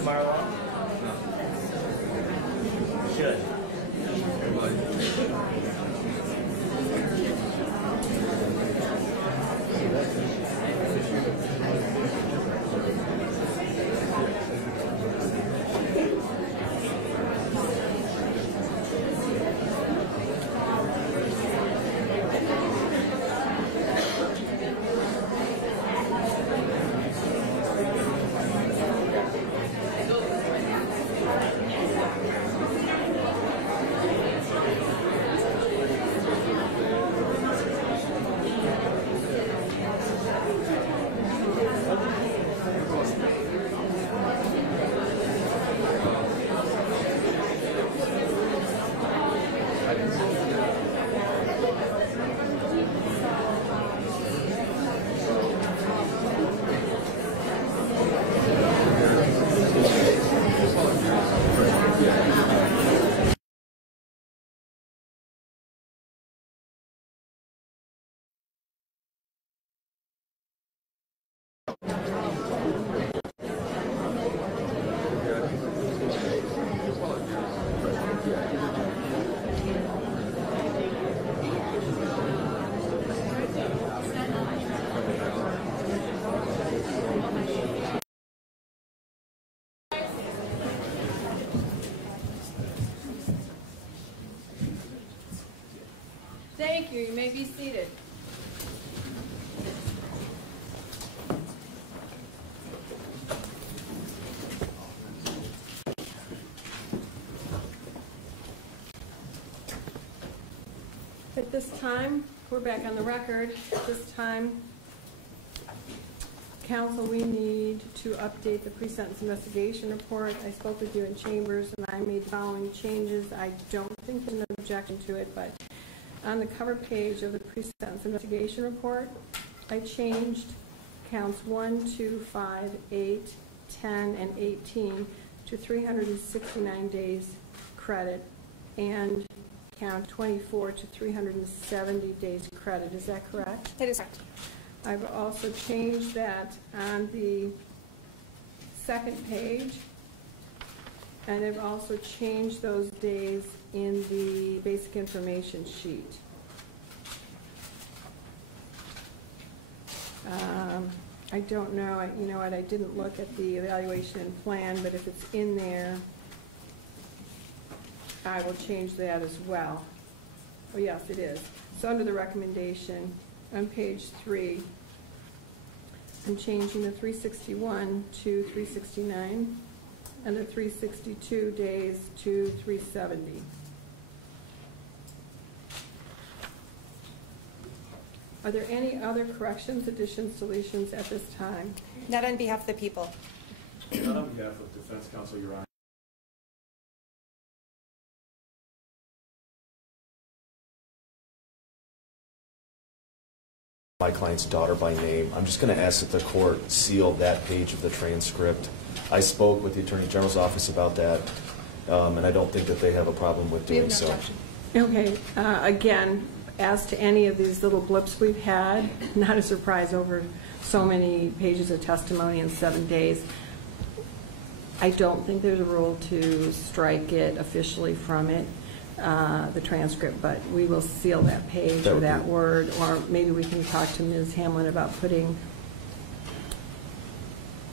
tomorrow off? Should. Thank you. You may be seated. At this time, we're back on the record. At this time, counsel, we need to update the pre-sentence investigation report. I spoke with you in chambers and I made the following changes. I don't think there's an objection to it, but on the cover page of the pre-sentence investigation report, I changed counts 1, 2, 5, 8, 10, and 18 to 369 days credit, and count 24 to 370 days credit. Is that correct? That is correct. I've also changed that on the second page, and I've also changed those days in the basic information sheet. I don't know, you know what, I didn't look at the evaluation plan, but if it's in there, I will change that as well. Oh yes, it is. So under the recommendation, on page 3, I'm changing the 361 to 369 and the 362 days to 370. Are there any other corrections, additions, deletions at this time? Not on behalf of the people. Not on behalf of defense counsel, Your Honor. My client's daughter by name. I'm just going to ask that the court seal that page of the transcript. I spoke with the Attorney General's office about that, and I don't think that they have a problem with doing so. Okay. Again, as to any of these little blips we've had, not a surprise over so many pages of testimony in 7 days. I don't think there's a rule to strike it officially from it, the transcript, but we will seal that page or that word, or maybe we can talk to Ms. Hamlin about putting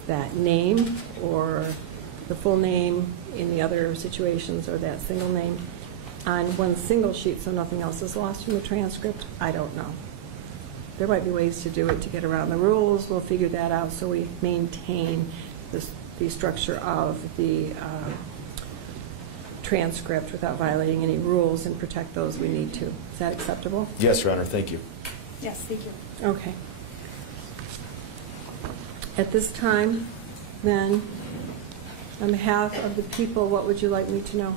that name or the full name in the other situations, or that single name on one single sheet so nothing else is lost from the transcript. I don't know. There might be ways to do it to get around the rules. We'll figure that out so we maintain the structure of the transcript without violating any rules and protect those we need to. Is that acceptable? Yes, Your Honor. Thank you. Yes, thank you. Okay. At this time, then, on behalf of the people, what would you like me to know?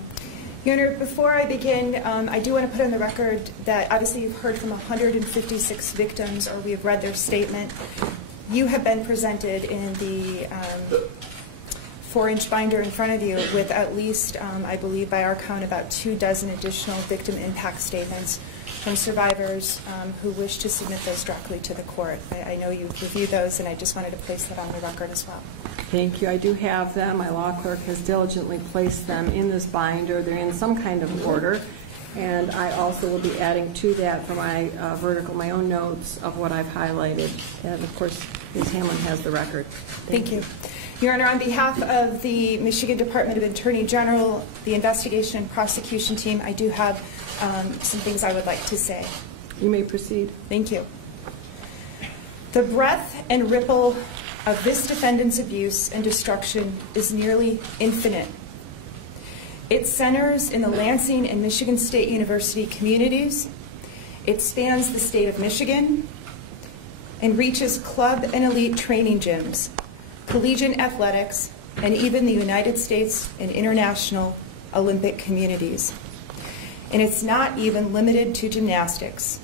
Your Honor, before I begin, I do want to put on the record that obviously you've heard from 156 victims, or we have read their statement. You have been presented in the 4-inch binder in front of you with at least, I believe by our count, about 24 additional victim impact statements from survivors who wish to submit those directly to the court. I know you've reviewed those, and I just wanted to place that on the record as well. Thank you. I do have them. My law clerk has diligently placed them in this binder. They're in some kind of order. And I also will be adding to that for my vertical, my own notes of what I've highlighted. And of course, Ms. Hamlin has the record. Thank you. Your Honor, on behalf of the Michigan Department of Attorney General, the investigation and prosecution team, I do have some things I would like to say. You may proceed. Thank you. The breadth and ripple of this defendant's abuse and destruction is nearly infinite. It centers in the Lansing and Michigan State University communities. It spans the state of Michigan and reaches club and elite training gyms, collegiate athletics, and even the United States and international Olympic communities. And it's not even limited to gymnastics,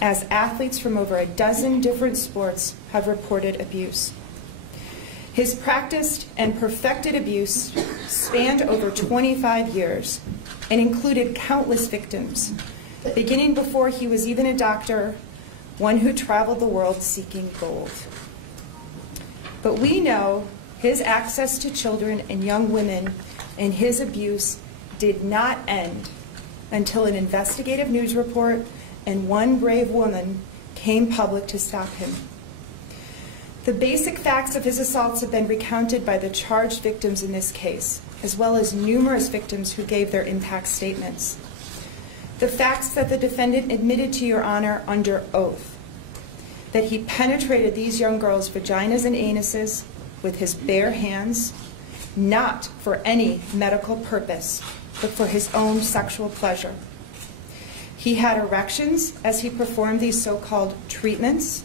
as athletes from over a dozen different sports have reported abuse. His practiced and perfected abuse spanned over 25 years and included countless victims, beginning before he was even a doctor, one who traveled the world seeking gold. But we know his access to children and young women and his abuse did not end until an investigative news report and one brave woman came public to stop him. The basic facts of his assaults have been recounted by the charged victims in this case, as well as numerous victims who gave their impact statements. The facts that the defendant admitted to Your Honor under oath, that he penetrated these young girls' vaginas and anuses with his bare hands, not for any medical purpose, but for his own sexual pleasure. He had erections as he performed these so-called treatments.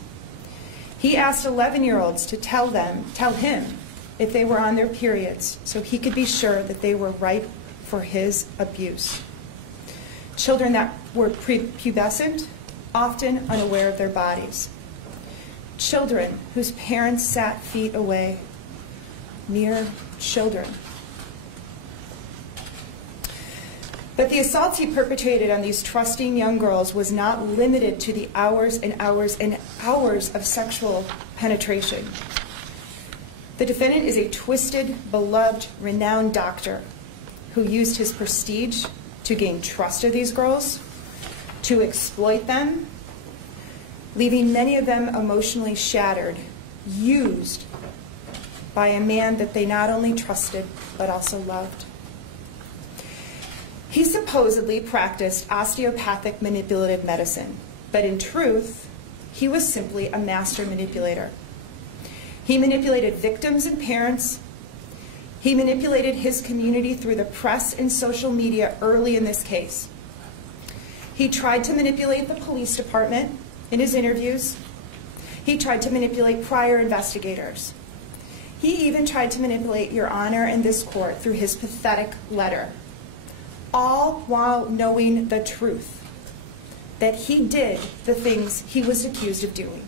He asked 11-year-olds to tell him if they were on their periods so he could be sure that they were ripe for his abuse. Children that were prepubescent, often unaware of their bodies. Children whose parents sat feet away. Mere children. But the assaults he perpetrated on these trusting young girls was not limited to the hours and hours and hours of sexual penetration. The defendant is a twisted, beloved, renowned doctor who used his prestige to gain trust of these girls, to exploit them, leaving many of them emotionally shattered, used by a man that they not only trusted but also loved. He supposedly practiced osteopathic manipulative medicine, but in truth, he was simply a master manipulator. He manipulated victims and parents. He manipulated his community through the press and social media early in this case. He tried to manipulate the police department in his interviews. He tried to manipulate prior investigators. He even tried to manipulate Your Honor and this court through his pathetic letter, all while knowing the truth, that he did the things he was accused of doing.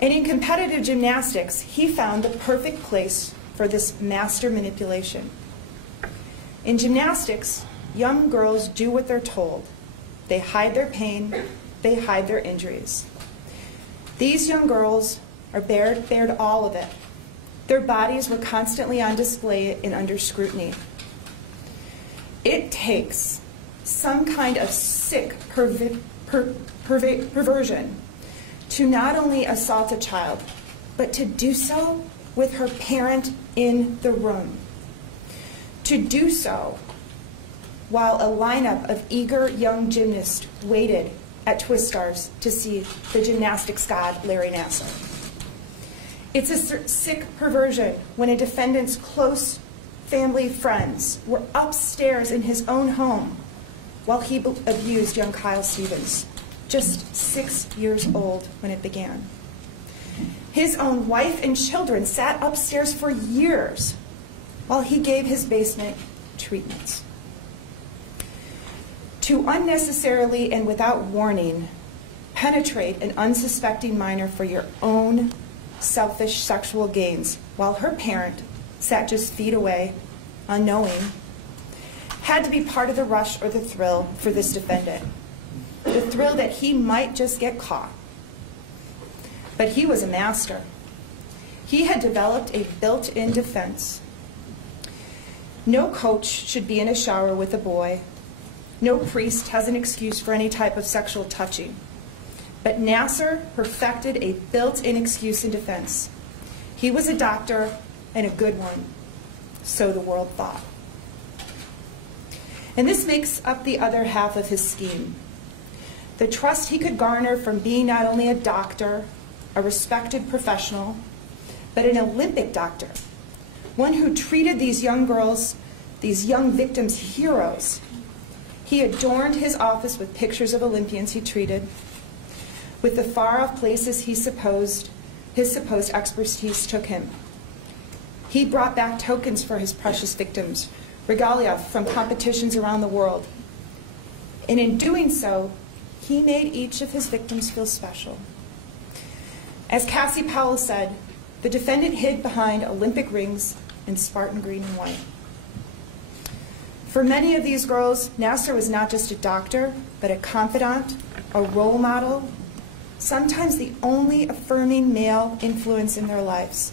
And in competitive gymnastics, he found the perfect place for this master manipulation. In gymnastics, young girls do what they're told. They hide their pain, they hide their injuries. These young girls are bared all of it. Their bodies were constantly on display and under scrutiny. It takes some kind of sick perversion to not only assault a child, but to do so with her parent in the room. To do so while a lineup of eager young gymnasts waited at Twistars to see the gymnastics god, Larry Nassar. It's a sick perversion when a defendant's close family friends were upstairs in his own home while he abused young Kyle Stevens, just 6 years old when it began. His own wife and children sat upstairs for years while he gave his basement treatments. To unnecessarily and without warning penetrate an unsuspecting minor for your own selfish sexual gains while her parent sat just feet away, unknowing, had to be part of the rush or the thrill for this defendant. The thrill that he might just get caught. But he was a master. He had developed a built-in defense. No coach should be in a shower with a boy. No priest has an excuse for any type of sexual touching. But Nassar perfected a built-in excuse in defense. He was a doctor, and a good one, so the world thought. And this makes up the other half of his scheme. The trust he could garner from being not only a doctor, a respected professional, but an Olympic doctor, one who treated these young girls, these young victims, heroes. He adorned his office with pictures of Olympians he treated, with the far-off places his supposed expertise took him. He brought back tokens for his precious victims, regalia from competitions around the world. And in doing so, he made each of his victims feel special. As Cassie Powell said, the defendant hid behind Olympic rings in Spartan green and white. For many of these girls, Nassar was not just a doctor, but a confidant, a role model, sometimes the only affirming male influence in their lives.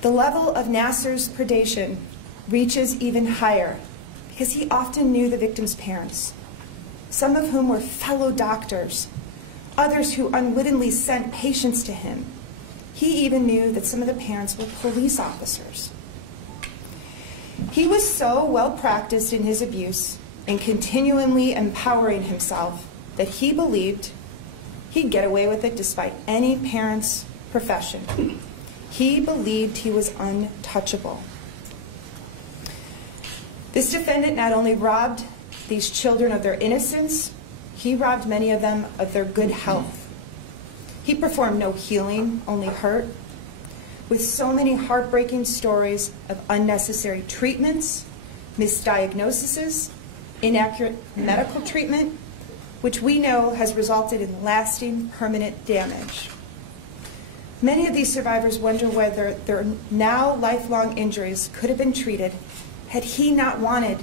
The level of Nassar's predation reaches even higher because he often knew the victims' parents, some of whom were fellow doctors, others who unwittingly sent patients to him. He even knew that some of the parents were police officers. He was so well practiced in his abuse and continually empowering himself that he believed he'd get away with it despite any parent's profession. He believed he was untouchable. This defendant not only robbed these children of their innocence, he robbed many of them of their good health. He performed no healing, only hurt, with so many heartbreaking stories of unnecessary treatments, misdiagnoses, inaccurate medical treatment, which we know has resulted in lasting, permanent damage. Many of these survivors wonder whether their now lifelong injuries could have been treated had he not wanted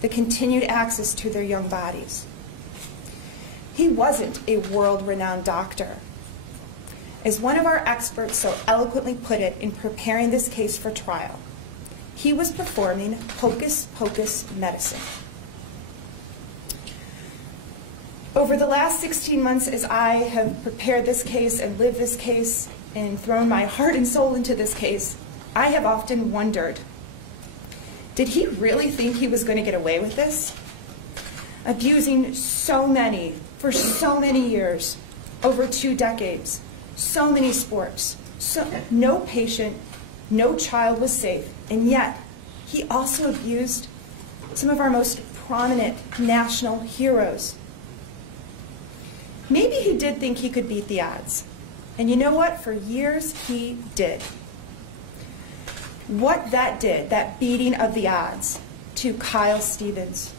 the continued access to their young bodies. He wasn't a world-renowned doctor. As one of our experts so eloquently put it in preparing this case for trial, he was performing hocus-pocus medicine. Over the last 16 months, as I have prepared this case and lived this case and thrown my heart and soul into this case, I have often wondered, did he really think he was going to get away with this? Abusing so many for so many years, over 2 decades, so many sports, no patient, no child was safe, and yet he also abused some of our most prominent national heroes. Maybe he did think he could beat the odds. And you know what? For years, he did. What that did, that beating of the odds, to Kyle Stevens,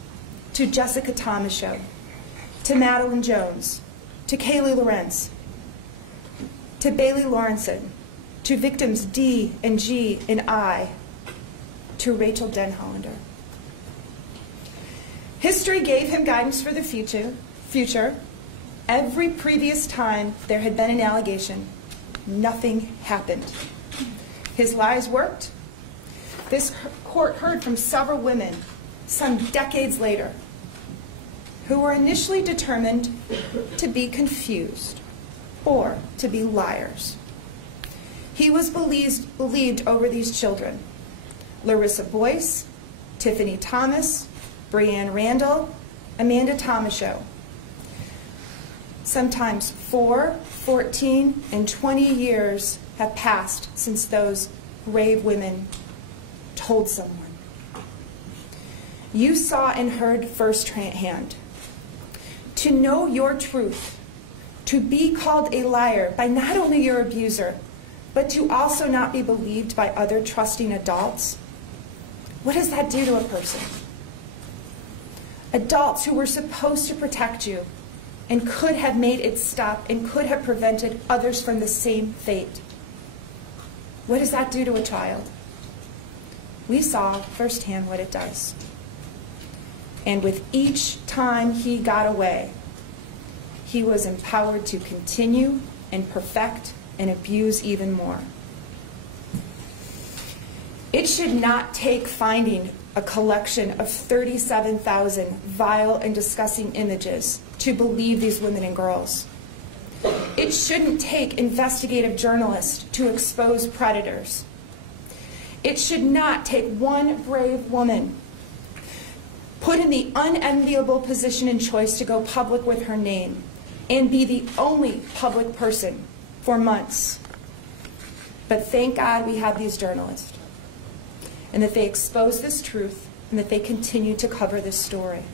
to Jessica Tomashow, to Madeline Jones, to Kaylee Lorenz, to Bailey Lawrenson, to victims D and G and I, to Rachel Denhollander. History gave him guidance for the future. Every previous time there had been an allegation, nothing happened. His lies worked. This court heard from several women, some decades later, who were initially determined to be confused or to be liars. He was believed over these children: Larissa Boyce, Tiffany Thomas, Breanne Randall, Amanda Tomashow. Sometimes 4, 14, and 20 years have passed since those brave women told someone. You saw and heard firsthand. To know your truth, to be called a liar by not only your abuser, but to also not be believed by other trusting adults, what does that do to a person? Adults who were supposed to protect you and could have made it stop and could have prevented others from the same fate. What does that do to a child? We saw firsthand what it does. And with each time he got away, he was empowered to continue and perfect and abuse even more. It should not take finding a collection of 37,000 vile and disgusting images to believe these women and girls. It shouldn't take investigative journalists to expose predators. It should not take one brave woman put in the unenviable position and choice to go public with her name and be the only public person for months. But thank God we have these journalists, and that they expose this truth, and that they continue to cover this story.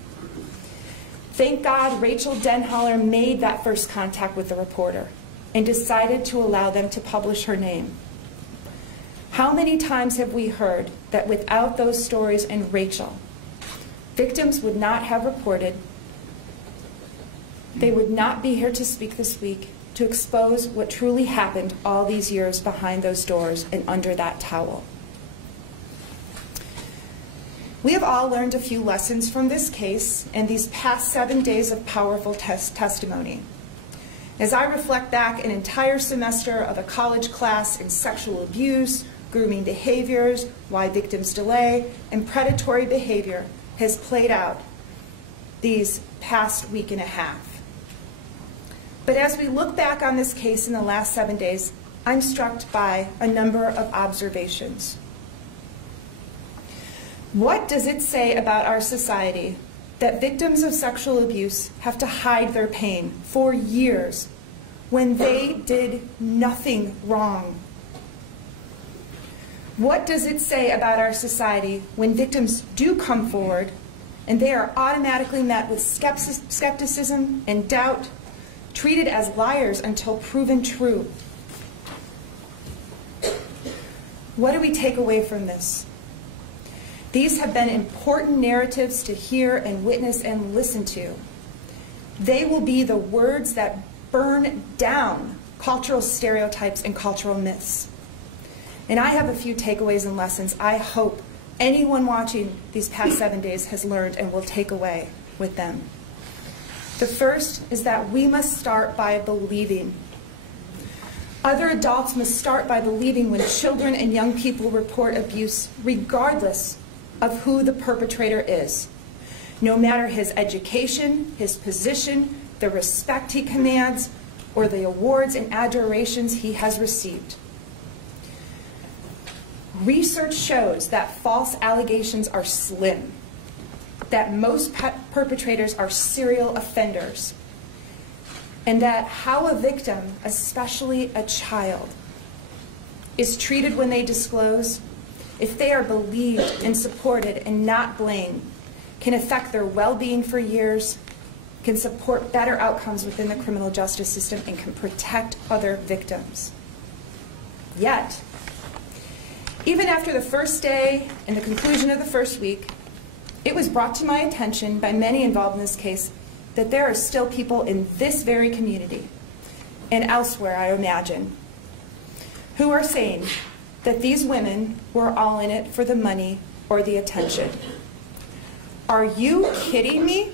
Thank God Rachel Denholler made that first contact with the reporter and decided to allow them to publish her name. How many times have we heard that without those stories and Rachel, victims would not have reported, they would not be here to speak this week to expose what truly happened all these years behind those doors and under that towel. We have all learned a few lessons from this case and these past 7 days of powerful testimony. As I reflect back an entire semester of a college class in sexual abuse, grooming behaviors, why victims delay, and predatory behavior has played out these past week and a half. But as we look back on this case in the last 7 days, I'm struck by a number of observations. What does it say about our society that victims of sexual abuse have to hide their pain for years when they did nothing wrong? What does it say about our society when victims do come forward and they are automatically met with skepticism and doubt, treated as liars until proven true? What do we take away from this? These have been important narratives to hear and witness and listen to. They will be the words that burn down cultural stereotypes and cultural myths. And I have a few takeaways and lessons I hope anyone watching these past 7 days has learned and will take away with them. The first is that we must start by believing. Other adults must start by believing when children and young people report abuse, regardless of who the perpetrator is, no matter his education, his position, the respect he commands, or the awards and adorations he has received. Research shows that false allegations are slim, that most perpetrators are serial offenders, and that how a victim, especially a child, is treated when they disclose, if they are believed and supported and not blamed, can affect their well-being for years, can support better outcomes within the criminal justice system, and can protect other victims. Yet, even after the first day and the conclusion of the first week, it was brought to my attention by many involved in this case that there are still people in this very community, and elsewhere I imagine, who are saying that these women were all in it for the money or the attention. Are you kidding me?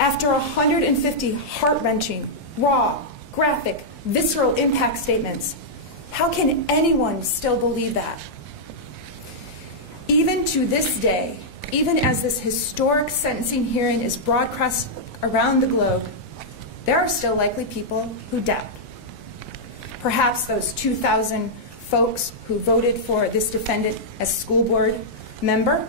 After 150 heart-wrenching, raw, graphic, visceral impact statements, how can anyone still believe that? Even to this day, even as this historic sentencing hearing is broadcast around the globe, there are still likely people who doubt. Perhaps those 2,000 folks who voted for this defendant as school board member.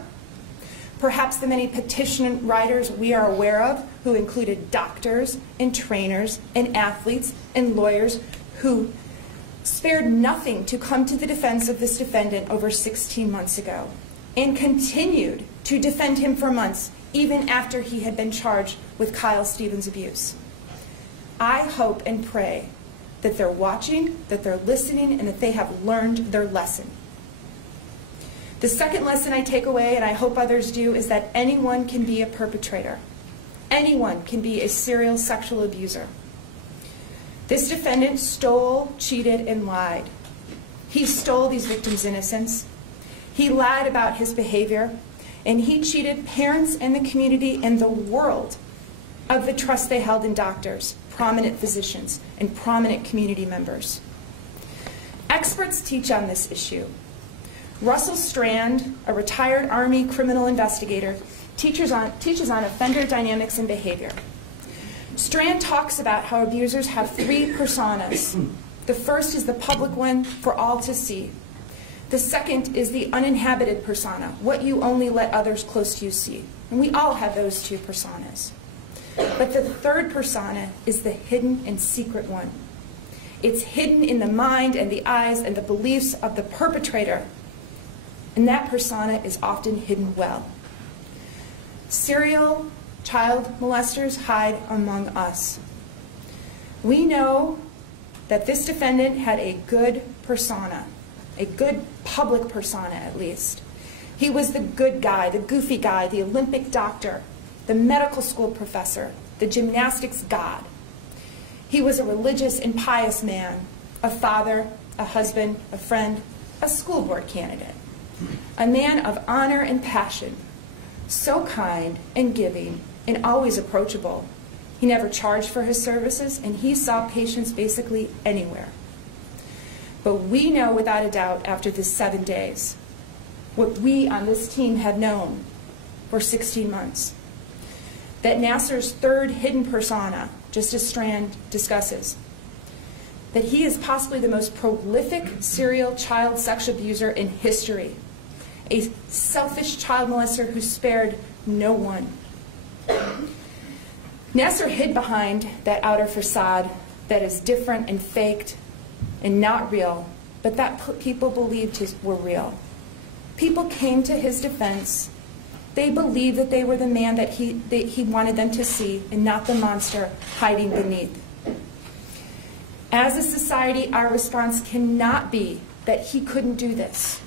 Perhaps the many petition writers we are aware of who included doctors and trainers and athletes and lawyers who spared nothing to come to the defense of this defendant over 16 months ago and continued to defend him for months even after he had been charged with Kyle Stevens' abuse. I hope and pray that they're watching, that they're listening, and that they have learned their lesson. The second lesson I take away, and I hope others do, is that anyone can be a perpetrator. Anyone can be a serial sexual abuser. This defendant stole, cheated, and lied. He stole these victims' innocence. He lied about his behavior, and he cheated parents and the community and the world of the trust they held in doctors, prominent physicians, and prominent community members. Experts teach on this issue. Russell Strand, a retired Army criminal investigator, teaches on offender dynamics and behavior. Strand talks about how abusers have 3 personas. The first is the public one for all to see. The second is the uninhabited persona, what you only let others close to you see. And we all have those 2 personas. But the third persona is the hidden and secret one. It's hidden in the mind and the eyes and the beliefs of the perpetrator. And that persona is often hidden well. Serial child molesters hide among us. We know that this defendant had a good persona, a good public persona at least. He was the good guy, the goofy guy, the Olympic doctor, the medical school professor, the gymnastics god. He was a religious and pious man, a father, a husband, a friend, a school board candidate, a man of honor and passion, so kind and giving and always approachable. He never charged for his services, and he saw patients basically anywhere. But we know without a doubt after this 7 days what we on this team had known for 16 months. That Nassar's third hidden persona, just as Strand discusses, that he is possibly the most prolific serial child sexual abuser in history, a selfish child molester who spared no one. Nassar hid behind that outer facade that is different and faked and not real, but that people believed were real. People came to his defense. They believed that they were the man that he wanted them to see and not the monster hiding beneath. As a society, our response cannot be that he couldn't do this,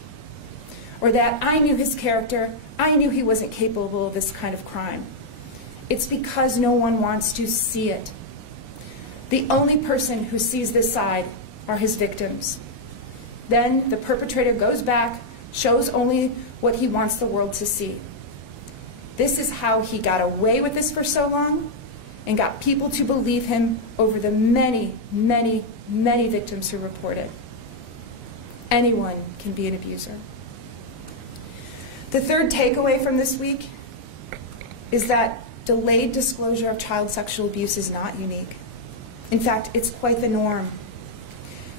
or that I knew his character, I knew he wasn't capable of this kind of crime. It's because no one wants to see it. The only person who sees this side are his victims. Then the perpetrator goes back, shows only what he wants the world to see. This is how he got away with this for so long and got people to believe him over the many, many, many victims who reported. Anyone can be an abuser. The third takeaway from this week is that delayed disclosure of child sexual abuse is not unique. In fact, it's quite the norm.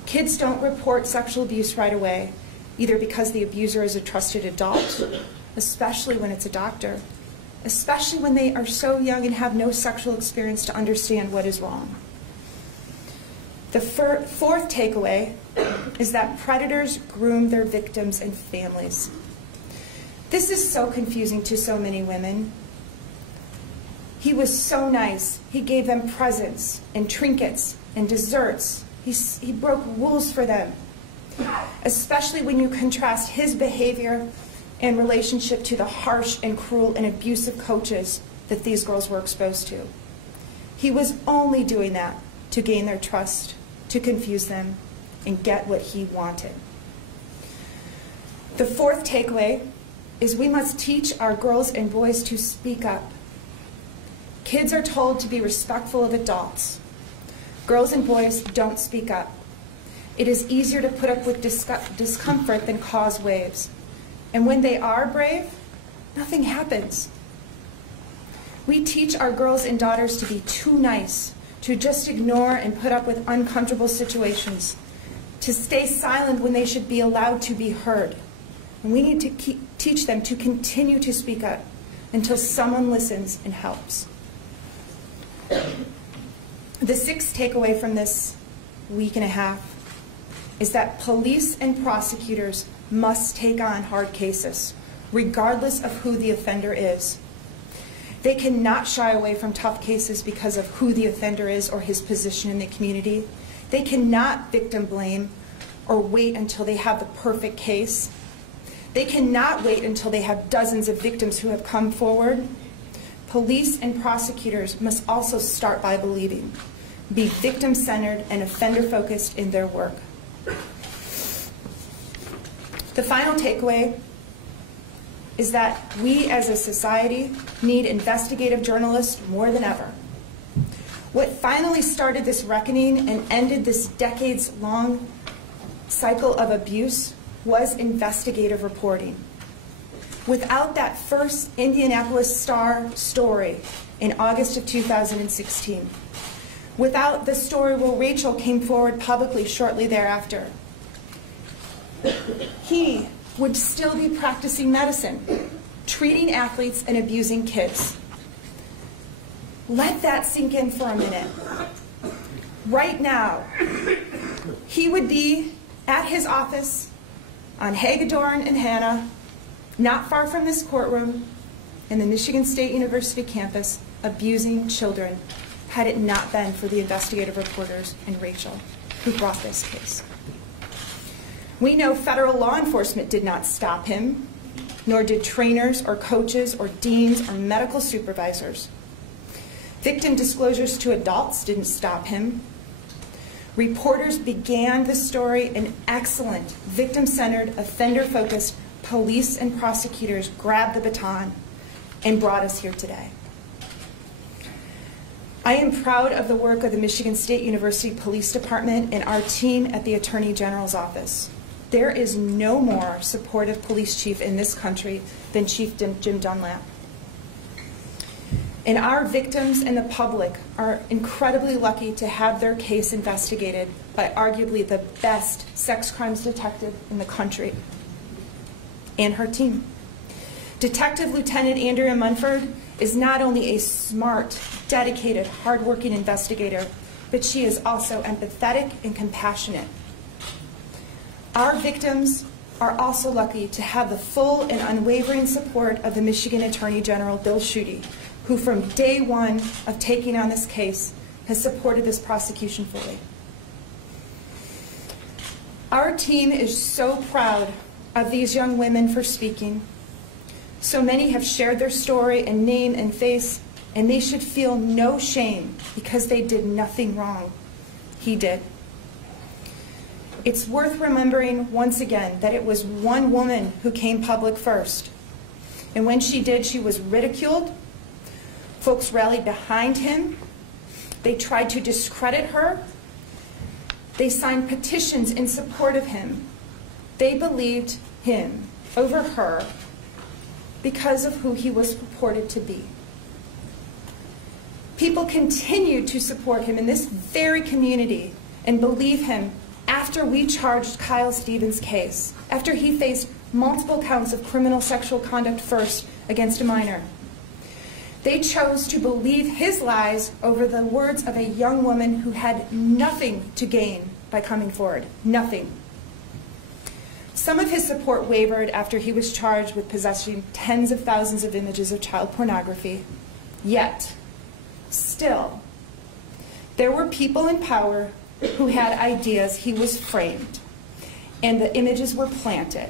Kids don't report sexual abuse right away, either because the abuser is a trusted adult, especially when it's a doctor, especially when they are so young and have no sexual experience to understand what is wrong. The fourth takeaway is that predators groom their victims and families. This is so confusing to so many women. He was so nice. He gave them presents and trinkets and desserts. He broke rules for them, especially when you contrast his behavior and relationship to the harsh and cruel and abusive coaches that these girls were exposed to. He was only doing that to gain their trust, to confuse them, and get what he wanted. The fourth takeaway is we must teach our girls and boys to speak up. Kids are told to be respectful of adults. Girls and boys don't speak up. It is easier to put up with discomfort than cause waves. And when they are brave, nothing happens. We teach our girls and daughters to be too nice, to just ignore and put up with uncomfortable situations, to stay silent when they should be allowed to be heard. And we need to teach them to continue to speak up until someone listens and helps. The sixth takeaway from this week and a half is that police and prosecutors must take on hard cases, regardless of who the offender is. They cannot shy away from tough cases because of who the offender is or his position in the community. They cannot victim blame or wait until they have the perfect case. They cannot wait until they have dozens of victims who have come forward. Police and prosecutors must also start by believing, be victim-centered and offender-focused in their work. The final takeaway is that we as a society need investigative journalists more than ever. What finally started this reckoning and ended this decades-long cycle of abuse was investigative reporting. Without that first Indianapolis Star story in August of 2016, without the story where Rachel came forward publicly shortly thereafter, he would still be practicing medicine, treating athletes and abusing kids. Let that sink in for a minute. Right now, he would be at his office on Hagedorn and Hanna, not far from this courtroom, in the Michigan State University campus, abusing children, had it not been for the investigative reporters and Rachel who brought this case. We know federal law enforcement did not stop him, nor did trainers or coaches or deans or medical supervisors. Victim disclosures to adults didn't stop him. Reporters began the story, and excellent, victim-centered, offender-focused police and prosecutors grabbed the baton and brought us here today. I am proud of the work of the Michigan State University Police Department and our team at the Attorney General's office. There is no more supportive police chief in this country than Chief Jim Dunlap. And our victims and the public are incredibly lucky to have their case investigated by arguably the best sex crimes detective in the country and her team. Detective Lieutenant Andrea Munford is not only a smart, dedicated, hardworking investigator, but she is also empathetic and compassionate. Our victims are also lucky to have the full and unwavering support of the Michigan Attorney General, Bill Schuette, who from day one of taking on this case has supported this prosecution fully. Our team is so proud of these young women for speaking. So many have shared their story and name and face, and they should feel no shame because they did nothing wrong. He did. It's worth remembering once again that it was one woman who came public first. And when she did, she was ridiculed. Folks rallied behind him. They tried to discredit her. They signed petitions in support of him. They believed him over her because of who he was purported to be. People continued to support him in this very community and believe him after we charged Kyle Stevens' case, after he faced multiple counts of criminal sexual conduct first against a minor. They chose to believe his lies over the words of a young woman who had nothing to gain by coming forward, nothing. Some of his support wavered after he was charged with possessing tens of thousands of images of child pornography. Yet, still, there were people in power who had ideas he was framed and the images were planted,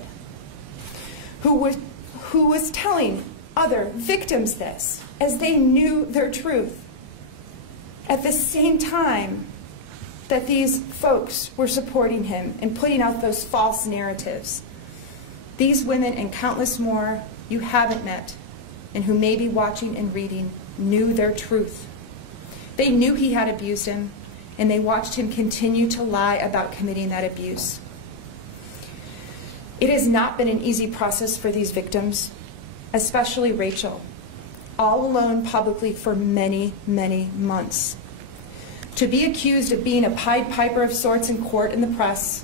who was telling other victims this as they knew their truth. At the same time that these folks were supporting him and putting out those false narratives, these women and countless more you haven't met and who may be watching and reading knew their truth. They knew he had abused him, and they watched him continue to lie about committing that abuse. It has not been an easy process for these victims, especially Rachel, all alone publicly for many, many months. To be accused of being a Pied Piper of sorts in court and the press,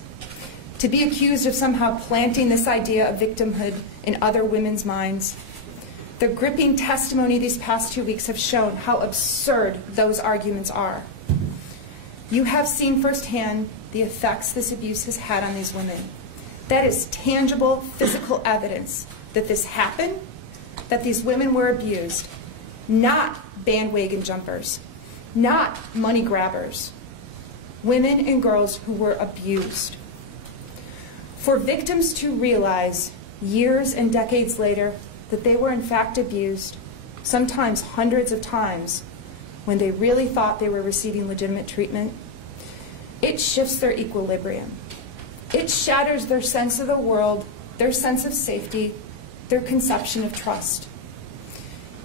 to be accused of somehow planting this idea of victimhood in other women's minds. The gripping testimony these past 2 weeks have shown how absurd those arguments are. You have seen firsthand the effects this abuse has had on these women. That is tangible, physical evidence that this happened, that these women were abused, not bandwagon jumpers, not money grabbers, women and girls who were abused. For victims to realize years and decades later that they were in fact abused, sometimes hundreds of times, when they really thought they were receiving legitimate treatment, it shifts their equilibrium. It shatters their sense of the world, their sense of safety, their conception of trust.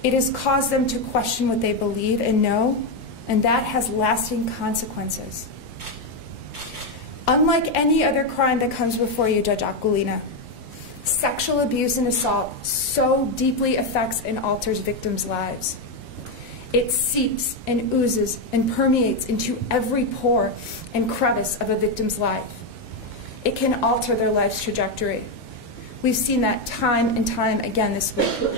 It has caused them to question what they believe and know, and that has lasting consequences. Unlike any other crime that comes before you, Judge Aquilina, sexual abuse and assault so deeply affects and alters victims' lives. It seeps and oozes and permeates into every pore and crevice of a victim's life. It can alter their life's trajectory. We've seen that time and time again this week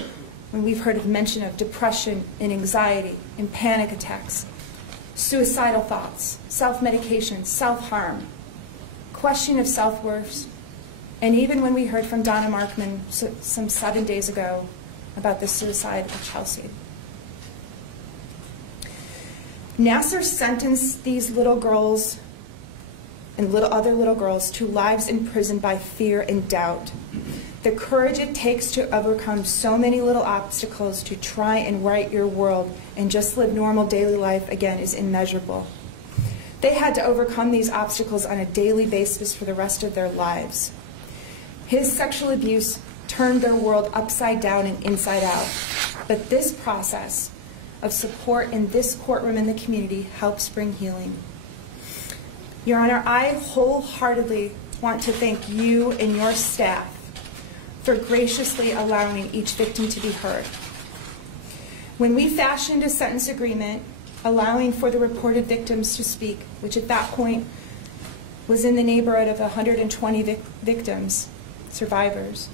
when we've heard of mention of depression and anxiety and panic attacks, suicidal thoughts, self-medication, self-harm, question of self-worth, and even when we heard from Donna Markman some 7 days ago about the suicide of Chelsea. Nassar sentenced these little girls and other little girls to lives in prison by fear and doubt. The courage it takes to overcome so many little obstacles to try and right your world and just live normal daily life again is immeasurable. They had to overcome these obstacles on a daily basis for the rest of their lives. His sexual abuse turned their world upside down and inside out. But this process of support in this courtroom and the community helps bring healing. Your Honor, I wholeheartedly want to thank you and your staff for graciously allowing each victim to be heard. When we fashioned a sentence agreement allowing for the reported victims to speak, which at that point was in the neighborhood of 120 victims, survivors,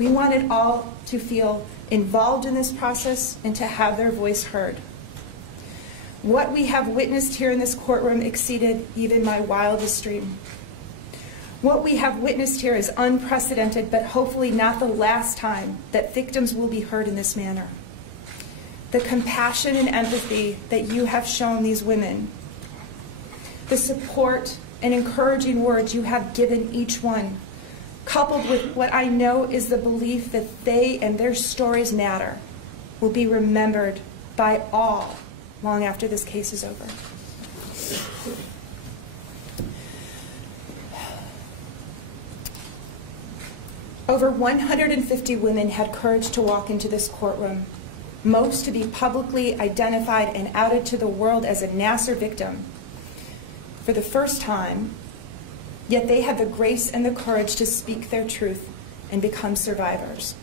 we wanted all to feel involved in this process and to have their voice heard. What we have witnessed here in this courtroom exceeded even my wildest dream. What we have witnessed here is unprecedented, but hopefully not the last time that victims will be heard in this manner. The compassion and empathy that you have shown these women, the support and encouraging words you have given each one, coupled with what I know is the belief that they and their stories matter, will be remembered by all long after this case is over. Over 150 women had courage to walk into this courtroom, most to be publicly identified and outed to the world as a Nassar victim for the first time, yet they had the grace and the courage to speak their truth and become survivors.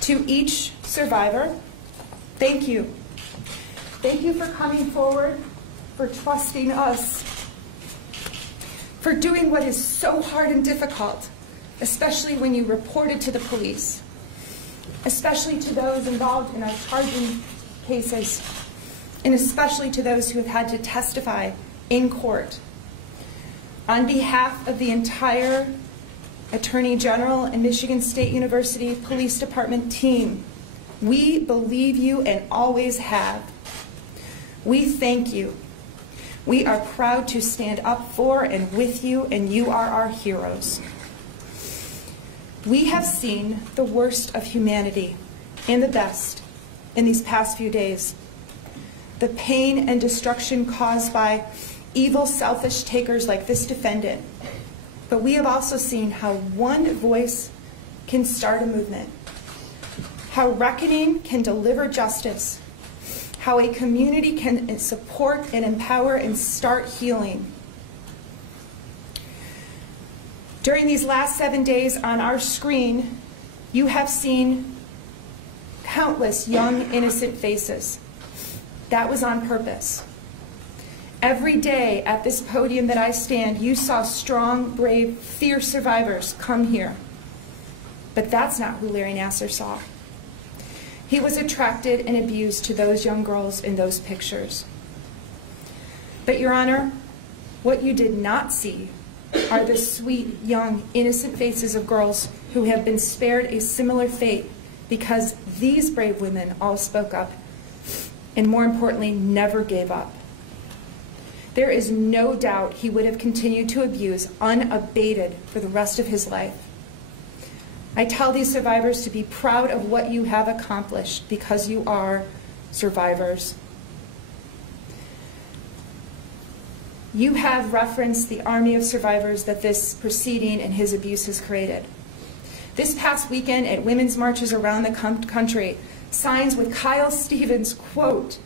To each survivor, thank you. Thank you for coming forward, for trusting us, for doing what is so hard and difficult, especially when you reported to the police, especially to those involved in our charging cases, and especially to those who have had to testify in court. On behalf of the entire Attorney General and Michigan State University Police Department team, we believe you and always have. We thank you. We are proud to stand up for and with you, and you are our heroes. We have seen the worst of humanity and the best in these past few days. The pain and destruction caused by evil, selfish takers like this defendant. But we have also seen how one voice can start a movement, how reckoning can deliver justice, how a community can support and empower and start healing. During these last 7 days on our screen, you have seen countless young, innocent faces. That was on purpose. Every day at this podium that I stand, you saw strong, brave, fierce survivors come here. But that's not who Larry Nassar saw. He was attracted and abused to those young girls in those pictures. But, Your Honor, what you did not see are the sweet, young, innocent faces of girls who have been spared a similar fate because these brave women all spoke up and, more importantly, never gave up. There is no doubt he would have continued to abuse unabated for the rest of his life. I tell these survivors to be proud of what you have accomplished because you are survivors. You have referenced the army of survivors that this proceeding and his abuse has created. This past weekend at women's marches around the country, signs with Kyle Stevens' quote,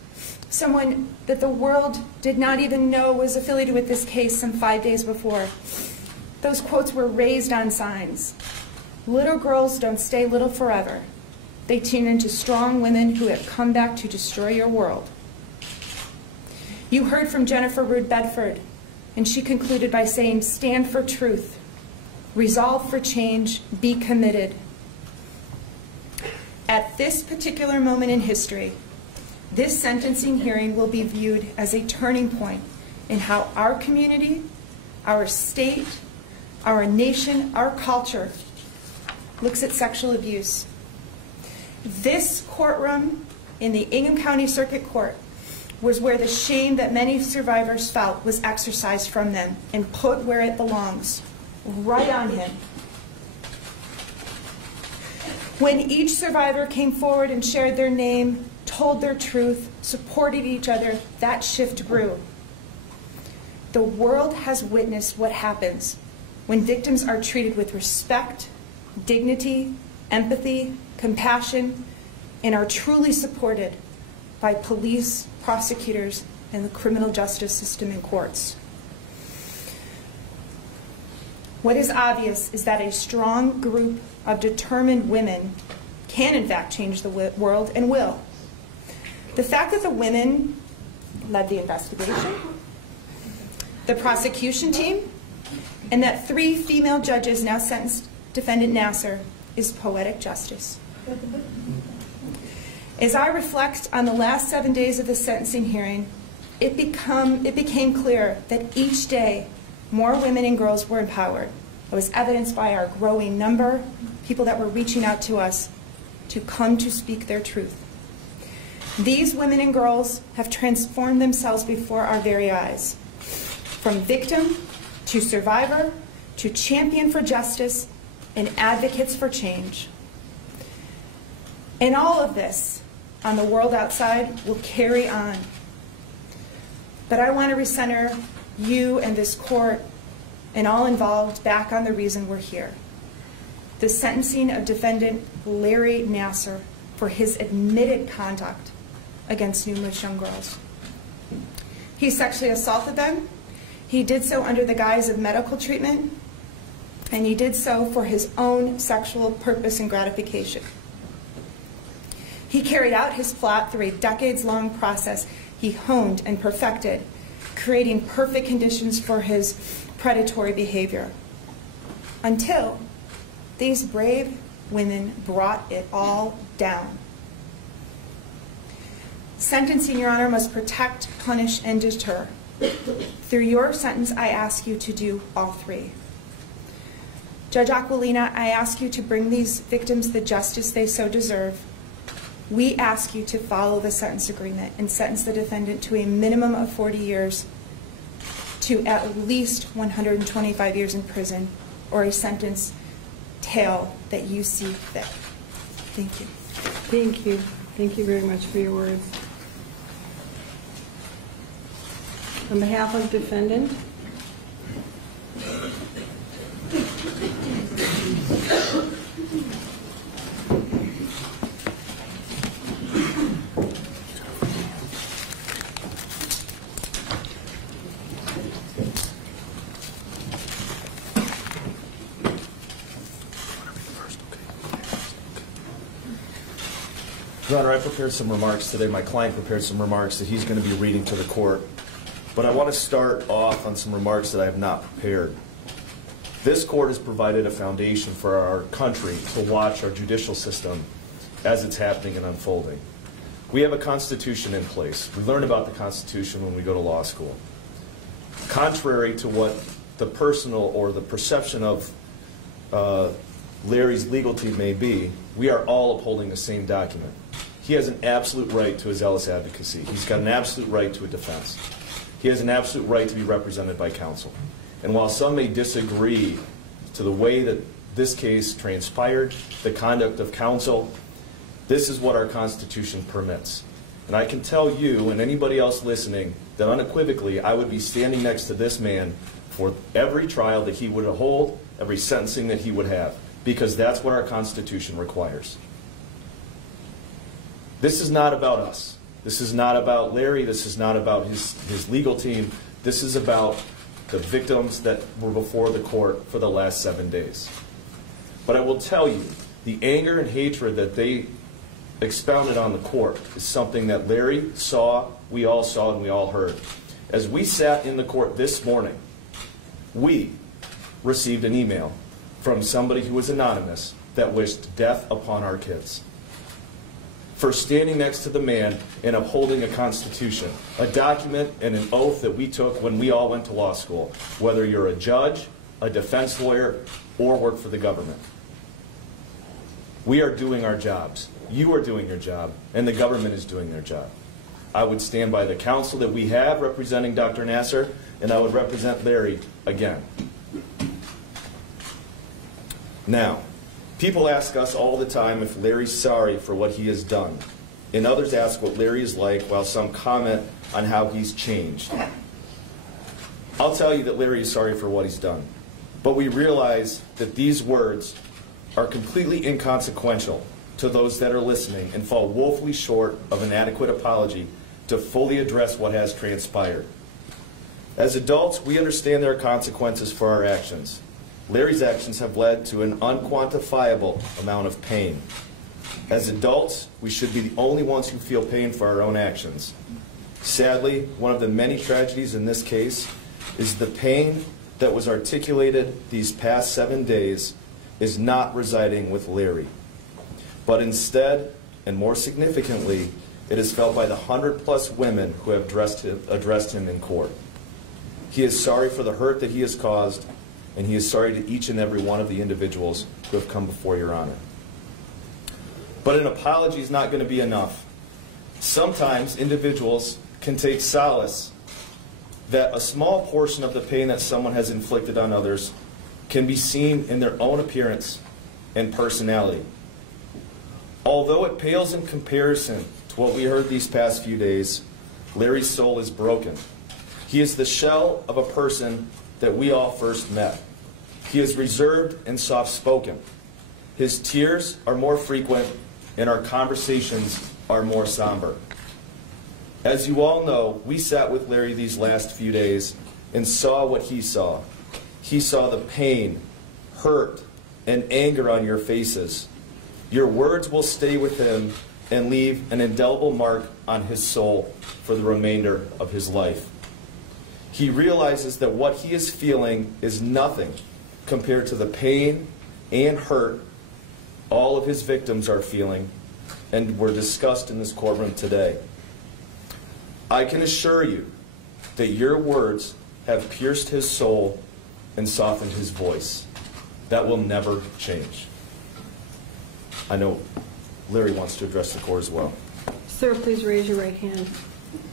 someone that the world did not even know was affiliated with this case some 5 days before. Those quotes were raised on signs. Little girls don't stay little forever. They turn into strong women who have come back to destroy your world. You heard from Jennifer Rood Bedford, and she concluded by saying, stand for truth, resolve for change, be committed. At this particular moment in history, this sentencing hearing will be viewed as a turning point in how our community, our state, our nation, our culture looks at sexual abuse. This courtroom in the Ingham County Circuit Court was where the shame that many survivors felt was exorcised from them and put where it belongs, right on him. When each survivor came forward and shared their name, told their truth, supported each other, that shift grew. The world has witnessed what happens when victims are treated with respect, dignity, empathy, compassion, and are truly supported by police, prosecutors, and the criminal justice system and courts. What is obvious is that a strong group of determined women can in fact change the world and will. The fact that the women led the investigation, the prosecution team, and that 3 female judges now sentenced Defendant Nassar is poetic justice. As I reflect on the last 7 days of the sentencing hearing, it became clear that each day more women and girls were empowered. It was evidenced by our growing number, people that were reaching out to us to come to speak their truth. These women and girls have transformed themselves before our very eyes. From victim to survivor to champion for justice and advocates for change. And all of this on the world outside will carry on. But I want to recenter you and this court and all involved back on the reason we're here. The sentencing of Defendant Larry Nassar for his admitted conduct against numerous young girls. He sexually assaulted them. He did so under the guise of medical treatment, and he did so for his own sexual purpose and gratification. He carried out his plot through a decades-long process he honed and perfected, creating perfect conditions for his predatory behavior, until these brave women brought it all down. Sentencing, Your Honor, must protect, punish, and deter. Through your sentence, I ask you to do all 3. Judge Aquilina, I ask you to bring these victims the justice they so deserve. We ask you to follow the sentence agreement and sentence the defendant to a minimum of 40 years to at least 125 years in prison, or a sentence tail that you see fit. Thank you. Thank you. Thank you very much for your words. On behalf of defendant, Your Honor, I prepared some remarks today. My client prepared some remarks that he's going to be reading to the court. But I want to start off on some remarks that I have not prepared. This court has provided a foundation for our country to watch our judicial system as it's happening and unfolding. We have a Constitution in place. We learn about the Constitution when we go to law school. Contrary to what the personal or the perception of Larry's legal team may be, we are all upholding the same document. He has an absolute right to a zealous advocacy. He's got an absolute right to a defense. He has an absolute right to be represented by counsel. And while some may disagree to the way that this case transpired, the conduct of counsel, this is what our Constitution permits. And I can tell you and anybody else listening that unequivocally I would be standing next to this man for every trial that he would hold, every sentencing that he would have, because that's what our Constitution requires. This is not about us. This is not about Larry. This is not about his legal team. This is about the victims that were before the court for the last 7 days. But I will tell you, the anger and hatred that they expounded on the court is something that Larry saw, we all saw, and we all heard. As we sat in the court this morning, we received an email from somebody who was anonymous that wished death upon our kids for standing next to the man and upholding a constitution, a document and an oath that we took when we all went to law school, whether you're a judge, a defense lawyer, or work for the government. We are doing our jobs. You are doing your job, and the government is doing their job. I would stand by the counsel that we have representing Dr. Nasser, and I would represent Larry again. Now, people ask us all the time if Larry's sorry for what he has done, and others ask what Larry is like, while some comment on how he's changed. I'll tell you that Larry is sorry for what he's done, but we realize that these words are completely inconsequential to those that are listening and fall woefully short of an adequate apology to fully address what has transpired. As adults, we understand there are consequences for our actions. Larry's actions have led to an unquantifiable amount of pain. As adults, we should be the only ones who feel pain for our own actions. Sadly, one of the many tragedies in this case is the pain that was articulated these past 7 days is not residing with Larry, but instead, and more significantly, it is felt by the 100+ women who have addressed him in court. He is sorry for the hurt that he has caused, and he is sorry to each and every one of the individuals who have come before your honor. But an apology is not going to be enough. Sometimes individuals can take solace that a small portion of the pain that someone has inflicted on others can be seen in their own appearance and personality. Although it pales in comparison to what we heard these past few days, Larry's soul is broken. He is the shell of a person that we all first met. He is reserved and soft-spoken. His tears are more frequent, and our conversations are more somber. As you all know, we sat with Larry these last few days and saw what he saw. He saw the pain, hurt, and anger on your faces. Your words will stay with him and leave an indelible mark on his soul for the remainder of his life. He realizes that what he is feeling is nothing compared to the pain and hurt all of his victims are feeling and were discussed in this courtroom today. I can assure you that your words have pierced his soul and softened his voice. That will never change. I know Larry wants to address the court as well. Sir, please raise your right hand.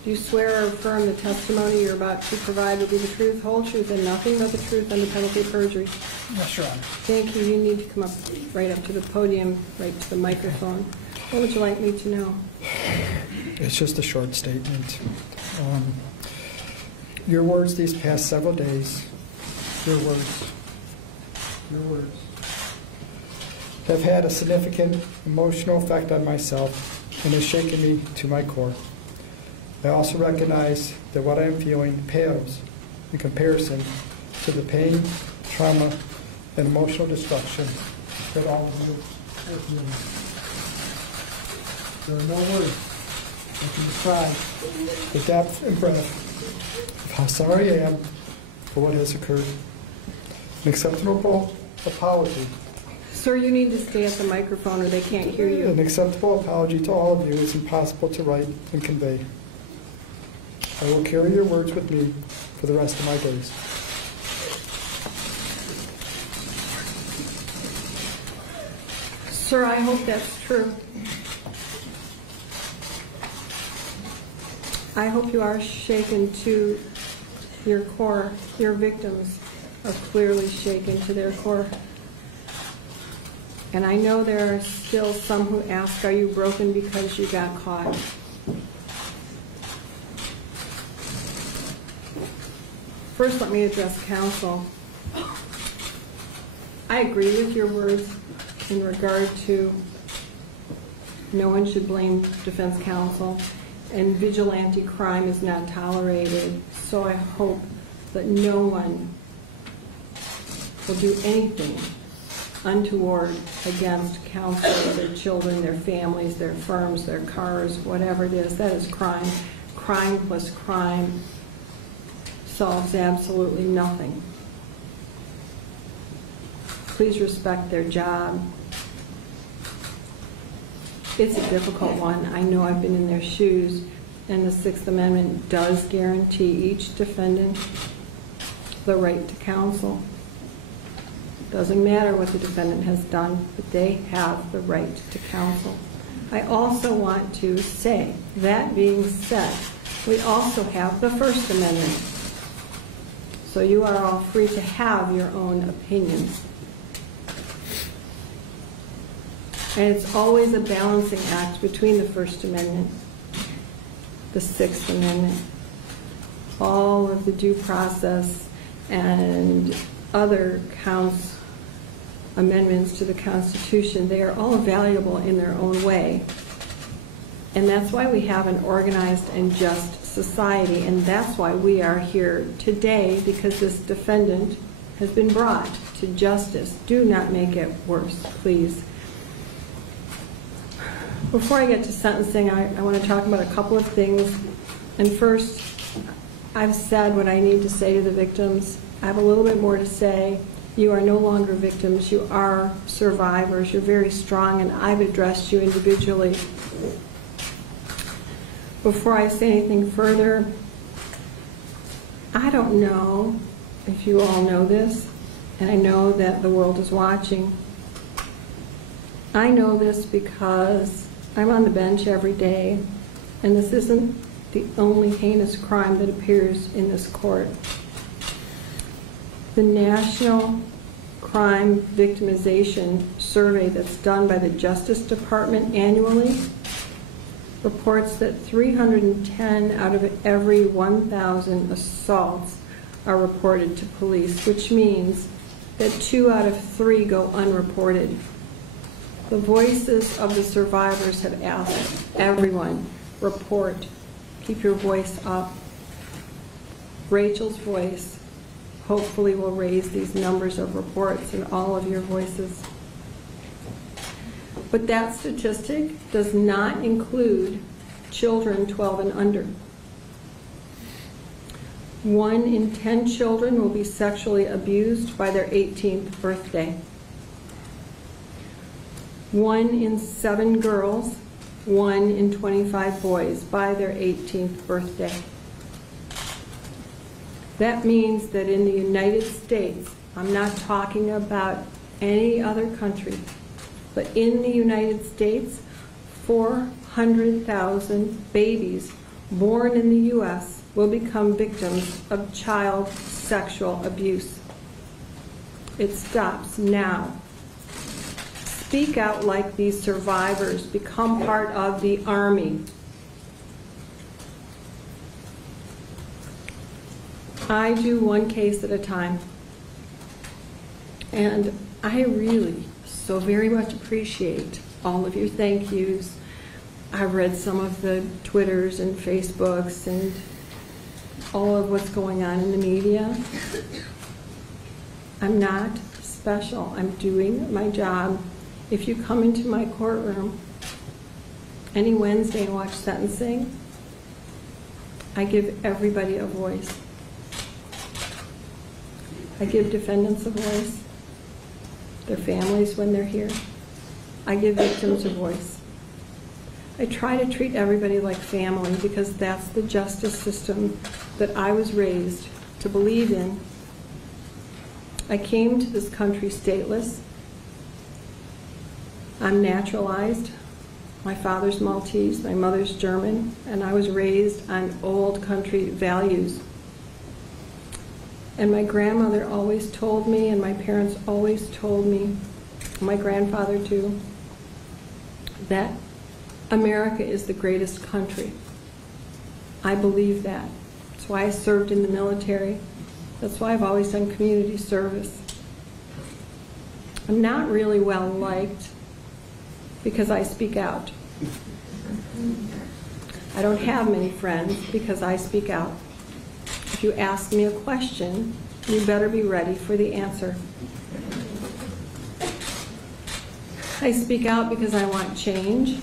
Do you swear or affirm the testimony you're about to provide will be the truth, whole truth, and nothing but the truth under penalty of perjury? Yes, Your Honor. Thank you. You need to come up right up to the podium, right to the microphone. What would you like me to know? It's just a short statement. Your words these past several days, your words have had a significant emotional effect on myself and has shaken me to my core. I also recognize that what I am feeling pales in comparison to the pain, trauma, and emotional destruction that all of you are feeling. There are no words that can describe the depth and breadth of how sorry I am for what has occurred. An acceptable apology. Sir, you need to stay at the microphone or they can't hear you. An acceptable apology to all of you is impossible to write and convey. I will carry your words with me for the rest of my days. Sir, I hope that's true. I hope you are shaken to your core. Your victims are clearly shaken to their core. And I know there are still some who ask, are you broken because you got caught? First, let me address counsel. I agree with your words in regard to no one should blame defense counsel. and vigilante crime is not tolerated. So I hope that no one will do anything untoward against counsel, their children, their families, their firms, their cars, whatever it is. That is crime. Crime plus crime solves absolutely nothing. Please respect their job. It's a difficult one. I know I've been in their shoes, and the Sixth Amendment does guarantee each defendant the right to counsel. Doesn't matter what the defendant has done, but they have the right to counsel. I also want to say, that being said, we also have the First Amendment. So you are all free to have your own opinions. And it's always a balancing act between the First Amendment, the Sixth Amendment, all of the due process and other amendments to the Constitution. They are all valuable in their own way. And that's why we have an organized and just society, and that's why we are here today, because this defendant has been brought to justice. Do not make it worse, please. Before I get to sentencing, I want to talk about a couple of things. And first, I've said what I need to say to the victims. I have a little bit more to say. You are no longer victims. You are survivors. You're very strong, and I've addressed you individually. Before I say anything further, I don't know if you all know this, and I know that the world is watching. I know this because I'm on the bench every day, and this isn't the only heinous crime that appears in this court. The National Crime Victimization Survey that's done by the Justice Department annually reports that 310 out of every 1,000 assaults are reported to police, which means that 2 out of 3 go unreported. The voices of the survivors have asked everyone, report, keep your voice up. Rachel's voice hopefully will raise these numbers of reports and all of your voices. But that statistic does not include children 12 and under. 1 in 10 children will be sexually abused by their 18th birthday. 1 in 7 girls, 1 in 25 boys by their 18th birthday. That means that in the United States, I'm not talking about any other country, but in the United States, 400,000 babies born in the U.S. will become victims of child sexual abuse. It stops now. Speak out like these survivors. Become part of the Army. I do one case at a time. And I really so very much appreciate all of your thank yous. I've read some of the Twitters and Facebooks and all of what's going on in the media. I'm not special. I'm doing my job. If you come into my courtroom any Wednesday and watch sentencing, I give everybody a voice. I give defendants a voice, their families when they're here. I give victims a voice. I try to treat everybody like family because that's the justice system that I was raised to believe in. I came to this country stateless. I'm naturalized. My father's Maltese, my mother's German, and I was raised on old country values. And my grandmother always told me, and my parents always told me, my grandfather too, that America is the greatest country. I believe that. That's why I served in the military. That's why I've always done community service. I'm not really well liked because I speak out. I don't have many friends because I speak out. If you ask me a question, you better be ready for the answer. I speak out because I want change,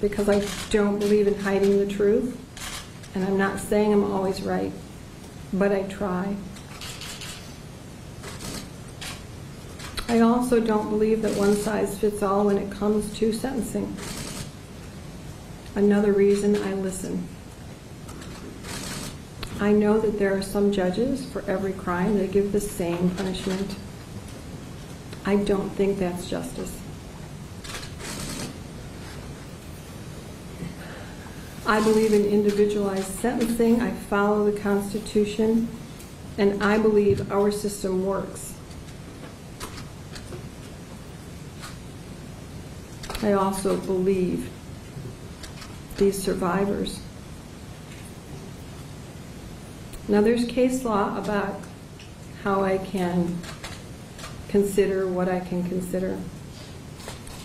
because I don't believe in hiding the truth, and I'm not saying I'm always right, but I try. I also don't believe that one size fits all when it comes to sentencing. Another reason I listen. I know that there are some judges for every crime that give the same punishment. I don't think that's justice. I believe in individualized sentencing. I follow the Constitution, and I believe our system works. I also believe these survivors. Now, there's case law about how I can consider what I can consider.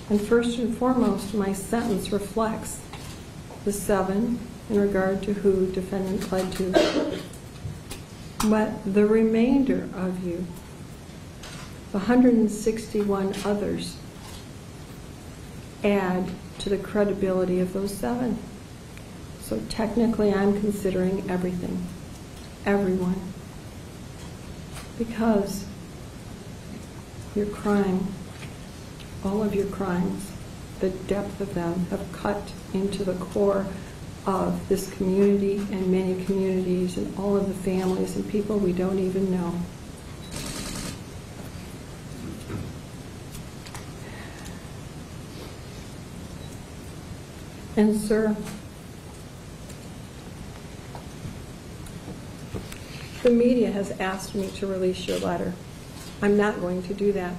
And first and foremost, my sentence reflects the 7 in regard to who defendant pled to. But the remainder of you, the 161 others, add to the credibility of those 7. So technically, I'm considering everything, everyone, because your crime, all of your crimes, the depth of them have cut into the core of this community and many communities and all of the families and people we don't even know. And sir, the media has asked me to release your letter. I'm not going to do that.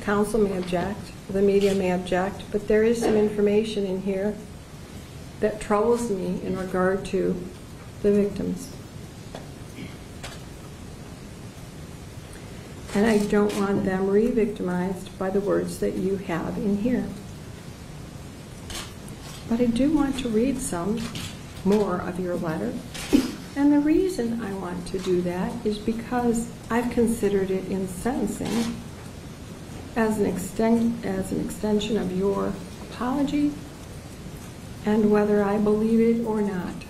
Counsel may object, the media may object, but there is some information in here that troubles me in regard to the victims. And I don't want them re-victimized by the words that you have in here. But I do want to read some more of your letter. And the reason I want to do that is because I've considered it in sentencing as an extension of your apology and whether I believe it or not.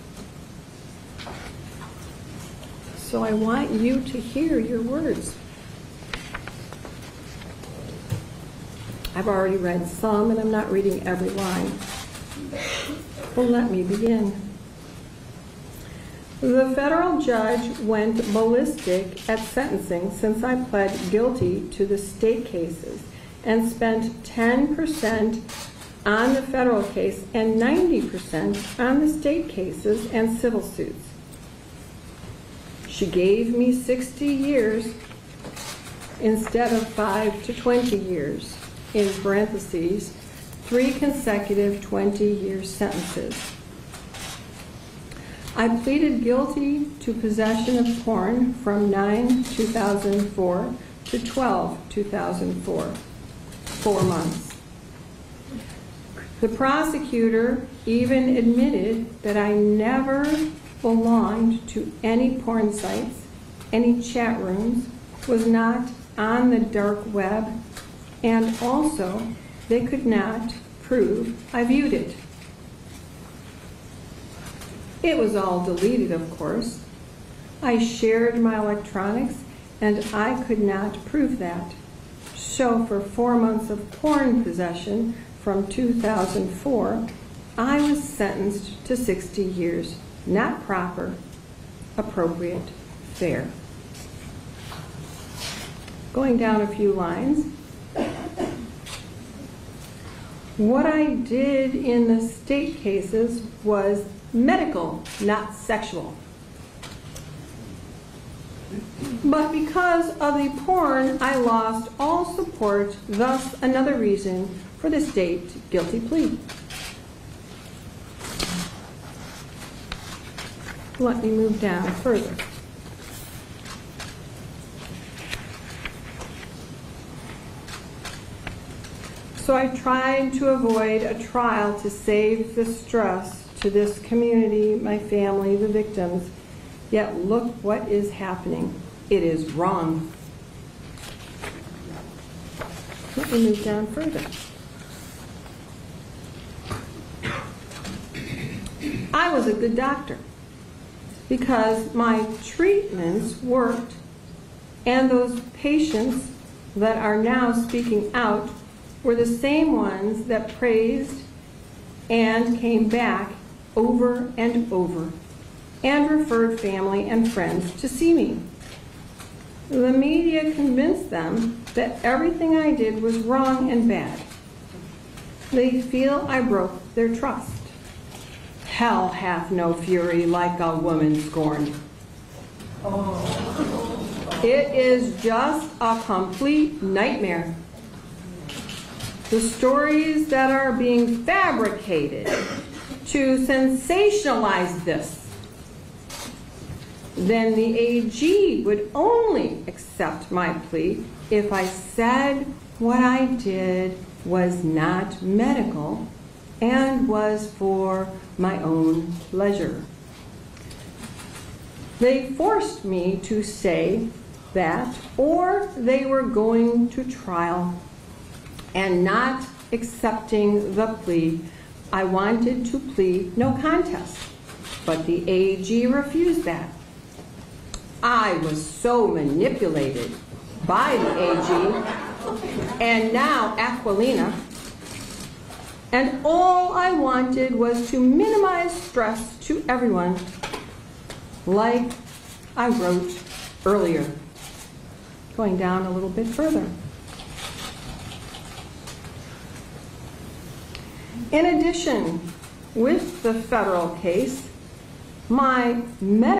So I want you to hear your words. I've already read some, and I'm not reading every line. Well, let me begin. The federal judge went ballistic at sentencing since I pled guilty to the state cases and spent 10% on the federal case and 90% on the state cases and civil suits. She gave me 60 years instead of 5 to 20 years, in parentheses, 3 consecutive 20-year sentences. I pleaded guilty to possession of porn from 9/2004 to 12/2004, 4 months. The prosecutor even admitted that I never belonged to any porn sites, any chat rooms, was not on the dark web, and also they could not prove I viewed it. It was all deleted, of course. I shared my electronics, and I could not prove that. So for 4 months of porn possession from 2004, I was sentenced to 60 years. Not proper, appropriate, fair. Going down a few lines. What I did in the state cases was medical, not sexual. But because of the porn, I lost all support, thus another reason for the state guilty plea. Let me move down further. So I tried to avoid a trial to save the stress to this community, my family, the victims. Yet look what is happening. It is wrong. Let me move down further. I was a good doctor because my treatments worked, and those patients that are now speaking out were the same ones that praised and came back over and over and referred family and friends to see me. The media convinced them that everything I did was wrong and bad. They feel I broke their trust. Hell hath no fury like a woman scorned. It is just a complete nightmare. The stories that are being fabricated to sensationalize this. Then the AG would only accept my plea if I said what I did was not medical and was for my own pleasure. They forced me to say that, or they were going to trial and not accepting the plea. I wanted to plead no contest, but the AG refused that. I was so manipulated by the AG and now Aquilina, and all I wanted was to minimize stress to everyone, like I wrote earlier. Going down a little bit further. In addition, with the federal case, my medical